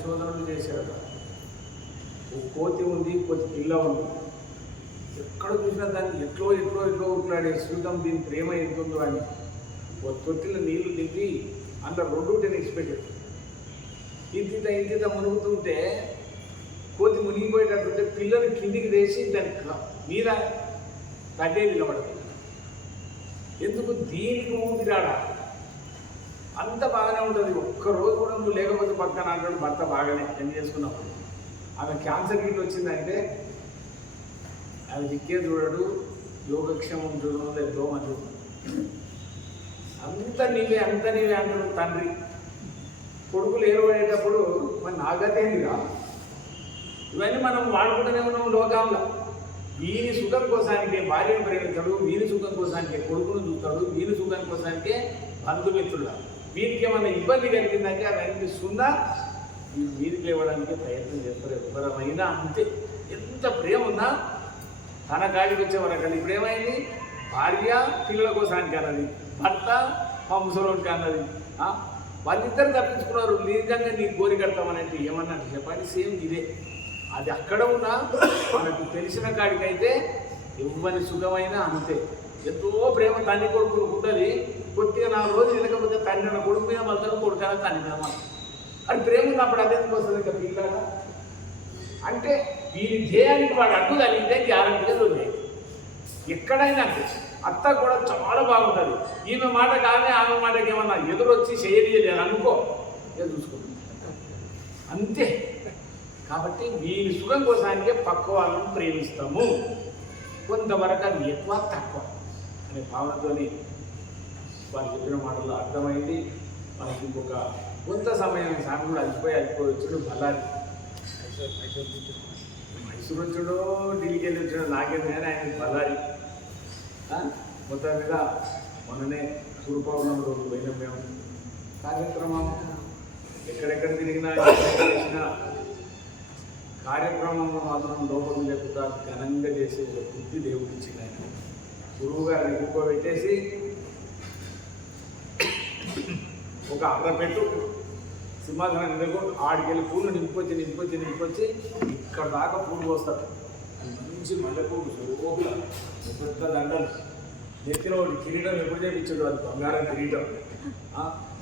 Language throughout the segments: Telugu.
పరిశోధనలు చేశారట. ఓ కోతి ఉంది కోతి పిల్ల ఉంది. ఎక్కడ చూసినా దాన్ని ఎట్లో ఎట్లో ఎట్లో ఉంటున్నాడే. చూద్దాం దీని ప్రేమ ఎంతుందో అని. ఓ తొట్టిలో నీళ్ళు దింపి అందులో రెండు టెన్ ఎక్స్పెక్టెడ్ ఇంత ఇంత మునుగుతుంటే కోతి మునిగిపోయేటట్టుంటే పిల్లలు కిందికి వేసి దాని మీద కట్టే నిలబడుతుంది ఎందుకు దీనికి ఊపిరాడా? అంత బాగానే ఉంటుంది. ఒక్క రోజు కూడా నువ్వు లేకపోతే పక్కన అంటాడు భర్త బాగానే పని చేసుకున్నప్పుడు. ఆమె క్యాన్సర్ కిట్ వచ్చిందంటే ఆమె దిక్కే చూడడు యోగక్షేమం చూడడం లేదు దోమ చూడడం అంత నీవే అంత నీవే అంటాడు తండ్రి. కొడుకులు ఏర్పడేటప్పుడు మరి నాగతేందిగా ఇవన్నీ మనం వాడుకుంటూనే ఉన్నాం లోకంలో. వీని సుఖం కోసానికే భార్యను ప్రేమించడు వీని సుఖం కోసానికే కొడుకును చూస్తాడు వీని సుఖం కోసానికే బంధుమిత్రుడు. వీరికి ఏమైనా ఇబ్బంది కలిగిందంటే అది అనిపిస్తుందా వీరికి లేవడానికి ప్రయత్నం చేస్తారు. ఎవరమైనా అంతే. ఎంత ప్రేమ ఉన్నా తన కాడికి వచ్చే వరకు ఇప్పుడు ఏమైంది? భార్య పిల్లల కోసానికి అన్నది భర్త మా ముసలోనికి అన్నది వాళ్ళిద్దరు తప్పించుకున్నారు. నిజంగా నీ కోరి కడతామనంటే ఏమన్నా చెప్పండి. సేమ్ ఇదే. అది అక్కడ ఉన్నా మనకు తెలిసిన కాడికైతే ఇవ్వని సుఖమైనా అంతే. ఎంతో ప్రేమ తల్లి కొడుకు ఉంటుంది. నాలుగు రోజులు వెళ్ళకపోతే తండ్రి కొడుకు మీద మళ్ళీ కొడుకు తండ్రి మీద మళ్ళీ అది ప్రేమ ఉన్నప్పుడు అదే వస్తుంది ఇంకా పిల్లల అంటే వీరి ధ్యేయానికి వాడు అడ్డు కలిగితే గ్యారంటీగా వదిలేదు ఎక్కడైనా అంతే. అత్త కూడా చాలా బాగుంటుంది. ఈమె మాట కానీ ఆమె మాటకి ఏమన్నా ఎదురొచ్చి చేయలేదు అనుకో. ఇక చూసుకుంటుంది అంతే. కాబట్టి వీరి సుఖం కోసానికే పక్క వాళ్ళని ప్రేమిస్తాము. కొంతవరకు అది ఎక్కువ తక్కువ. అనే భావనతోని వారు చెప్పిన మాటల్లో అర్థమైంది. మనకి ఇంకొక కొంత సమయం సామి కూడా అలిపోయి అలిపోయి వచ్చాడు బలారి మైసూరు వచ్చాడో. ఢిల్లీకి వెళ్ళి వచ్చాడో నాకేం కానీ ఆయన బలారి ఆ? మొత్తం మీద మొన్ననే గురు పౌర్ణమి రోజు పోయినాం మేము. కార్యక్రమం ఎక్కడెక్కడ తిరిగినా ఎక్కడ చేసినా కార్యక్రమంలో మాత్రం లోపల లేకుండా ఘనంగా చేసే బుద్ధి దేవుడు ఇచ్చింది ఆయన. గురువు గారిని కూర్చోబెట్టేసి ఒక అర్రపెట్టు సింహాసనం నిలబడి ఆడికెళ్ళి పూలు నింపుకొచ్చి నింపుకొచ్చి నింపుకొచ్చి ఇక్కడ దాకా పూలు పోస్తారు మంచి మల్లెపూలు సోపుల పెద్ద దండలు. నెత్తిలో ఒకటి కిరీటం ఎప్పుడు చేయించాడు అది బంగారం కిరీటం.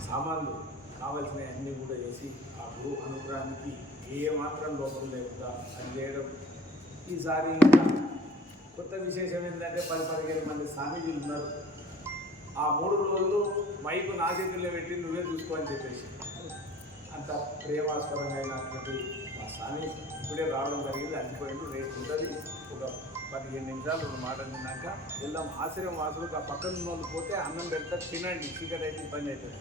సామాన్లు కావాల్సిన అన్నీ కూడా చేసి ఆ గురువు అనుగ్రహానికి ఏ మాత్రం లోపం లేకుండా అది చేయడం. ఈసారి కొత్త విశేషం ఏంటంటే పది పదిహేను మంది స్వామీజీలు ఉన్నారు. ఆ మూడు రోజులు మైకు నా చేతుల్లో పెట్టి నువ్వే చూసుకో అని చెప్పేసి. అంత ప్రేమాస్పదంగా మా స్వామి ఇప్పుడే రావడం జరిగింది అనిపోయింది రేపు ఉంటుంది. ఒక పదిహేను నిమిషాలు రెండు మాటలు తిన్నాక వెళ్దాం. ఆశ్రయం వాసులు ఆ పక్కన వాళ్ళు పోతే అన్నం పెడతా తినండి చీకటి అయితే ఇబ్బంది అవుతుంది.